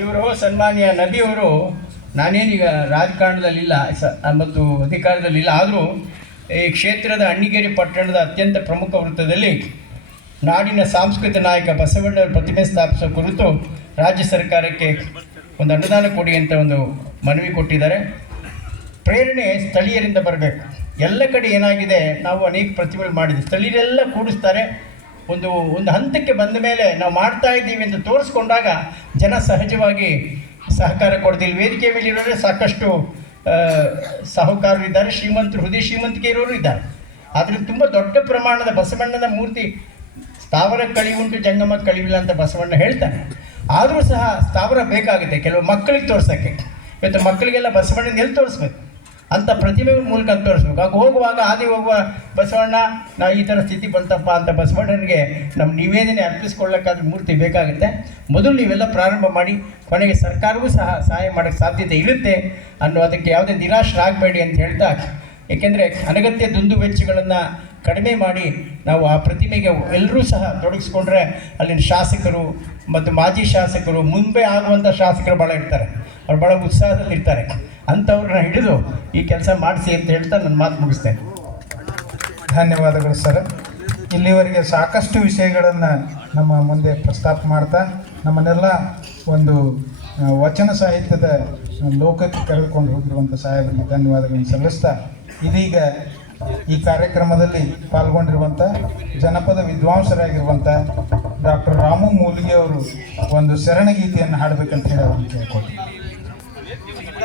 ಇವರು ಸನ್ಮಾನ್ಯ ನಬಿಯವರು, ನಾನೇನೀಗ ರಾಜಕಾರಣದಲ್ಲಿಲ್ಲ ಮತ್ತು ಅಧಿಕಾರದಲ್ಲಿಲ್ಲ, ಆದರೂ ಈ ಕ್ಷೇತ್ರದ ಅಣ್ಣಿಗೇರಿ ಪಟ್ಟಣದ ಅತ್ಯಂತ ಪ್ರಮುಖ ವೃತ್ತದಲ್ಲಿ ನಾಡಿನ ಸಾಂಸ್ಕೃತಿಕ ನಾಯಕ ಬಸವಣ್ಣವರ ಪ್ರತಿಮೆ ಸ್ಥಾಪಿಸುವ ಕುರಿತು ರಾಜ್ಯ ಸರ್ಕಾರಕ್ಕೆ ಒಂದು ಅನುದಾನ ಕೊಡಿ ಅಂತ ಒಂದು ಮನವಿ ಕೊಟ್ಟಿದ್ದಾರೆ. ಪ್ರೇರಣೆ ಸ್ಥಳೀಯರಿಂದ ಬರಬೇಕು. ಎಲ್ಲ ಕಡೆ ಏನಾಗಿದೆ, ನಾವು ಅನೇಕ ಪ್ರತಿಭೆ ಮಾಡಿದ್ವಿ. ಸ್ಥಳೀಯರೆಲ್ಲ ಕೂಡಿಸ್ತಾರೆ. ಒಂದು ಒಂದು ಹಂತಕ್ಕೆ ಬಂದ ಮೇಲೆ ನಾವು ಮಾಡ್ತಾ ಇದ್ದೀವಿ ಅಂತ ತೋರಿಸ್ಕೊಂಡಾಗ ಜನ ಸಹಜವಾಗಿ ಸಹಕಾರ ಕೊಡ್ತಿಲ್ಲ ವೇದಿಕೆ ಮೇಲೆ ಇರೋರೆ ಸಾಕಷ್ಟು ಸಾಹುಕಾರರು ಇದ್ದಾರೆ, ಶ್ರೀಮಂತರು, ಹೃದಯ ಶ್ರೀಮಂತಿಕೆ ಇರೋರು ಇದ್ದಾರೆ. ಆದರೆ ತುಂಬ ದೊಡ್ಡ ಪ್ರಮಾಣದ ಬಸವಣ್ಣನ ಮೂರ್ತಿ ಸ್ಥಾವರ ಕಳಿವುಂಟು ಜಂಗಮ ಕಳಿವಿಲ್ಲ ಅಂತ ಬಸವಣ್ಣ ಹೇಳ್ತಾನೆ. ಆದರೂ ಸಹ ಸ್ಥಾವರ ಬೇಕಾಗುತ್ತೆ. ಕೆಲವು ಮಕ್ಕಳಿಗೆ ತೋರಿಸೋಕ್ಕೆ. ಇವತ್ತು ಮಕ್ಕಳಿಗೆಲ್ಲ ಬಸವಣ್ಣನ ಎಲ್ಲಿ ತೋರಿಸ್ಬೇಕು? ಅಂತ ಪ್ರತಿಮೆ ಮೂಲಕ ತೋರಿಸ್ಬೇಕು. ಆಗ ಹೋಗುವಾಗ ಆದಿ ಹೋಗುವ ಬಸವಣ್ಣ, ನಾ ಈ ಥರ ಸ್ಥಿತಿ ಬಂತಪ್ಪ ಅಂತ ಬಸವಣ್ಣನಿಗೆ ನಮ್ಮ ನಿವೇದನೆ ಅರ್ಪಿಸ್ಕೊಳ್ಳೋಕ್ಕಾದ್ರೆ ಮೂರ್ತಿ ಬೇಕಾಗುತ್ತೆ. ಮೊದಲು ನೀವೆಲ್ಲ ಪ್ರಾರಂಭ ಮಾಡಿ, ಕೊನೆಗೆ ಸರ್ಕಾರವೂ ಸಹ ಸಹಾಯ ಮಾಡೋಕ್ಕೆ ಸಾಧ್ಯತೆ ಇರುತ್ತೆ ಅನ್ನೋದಕ್ಕೆ ಯಾವುದೇ ನಿರಾಶರಾಗಬೇಡಿ ಅಂತ ಹೇಳ್ತಾ, ಏಕೆಂದರೆ ಅನಗತ್ಯ ದುಂದು ವೆಚ್ಚಗಳನ್ನು ಕಡಿಮೆ ಮಾಡಿ ನಾವು ಆ ಪ್ರತಿಮೆಗೆ ಎಲ್ಲರೂ ಸಹ ತೊಡಗಿಸ್ಕೊಂಡ್ರೆ ಅಲ್ಲಿನ ಶಾಸಕರು ಮತ್ತು ಮಾಜಿ ಶಾಸಕರು, ಮುಂದೆ ಆಗುವಂಥ ಶಾಸಕರು ಭಾಳ ಇರ್ತಾರೆ. ಅವ್ರು ಭಾಳ ಉತ್ಸಾಹದಲ್ಲಿರ್ತಾರೆ. ಅಂಥವ್ರನ್ನ ಹಿಡಿದು ಈ ಕೆಲಸ ಮಾಡಿಸಿ ಅಂತ ಹೇಳ್ತಾ ನನ್ನ ಮಾತು ಮುಗಿಸ್ತೇನೆ. ಧನ್ಯವಾದಗಳು ಸರ್. ಇಲ್ಲಿವರೆಗೆ ಸಾಕಷ್ಟು ವಿಷಯಗಳನ್ನು ನಮ್ಮ ಮುಂದೆ ಪ್ರಸ್ತಾಪ ಮಾಡ್ತಾ, ನಮ್ಮನ್ನೆಲ್ಲ ಒಂದು ವಚನ ಸಾಹಿತ್ಯದ ಲೋಕಕ್ಕೆ ಕರೆದುಕೊಂಡು ಹೋಗಿರುವಂಥ ಸಾಹೇಬರಿಗೆ ಧನ್ಯವಾದಗಳನ್ನು ಸಲ್ಲಿಸ್ತಾ, ಇದೀಗ ಈ ಕಾರ್ಯಕ್ರಮದಲ್ಲಿ ಪಾಲ್ಗೊಂಡಿರುವಂಥ ಜನಪದ ವಿದ್ವಾಂಸರಾಗಿರುವಂಥ ಡಾಕ್ಟರ್ ರಾಮು ಮೂಲಿಗೆ ಅವರು ಒಂದು ಶರಣಗೀತೆಯನ್ನು ಹಾಡಬೇಕಂತ ಹೇಳಿ ಅವ್ರನ್ನ ಕೇಳ್ಕೊಳ್ತೀನಿ.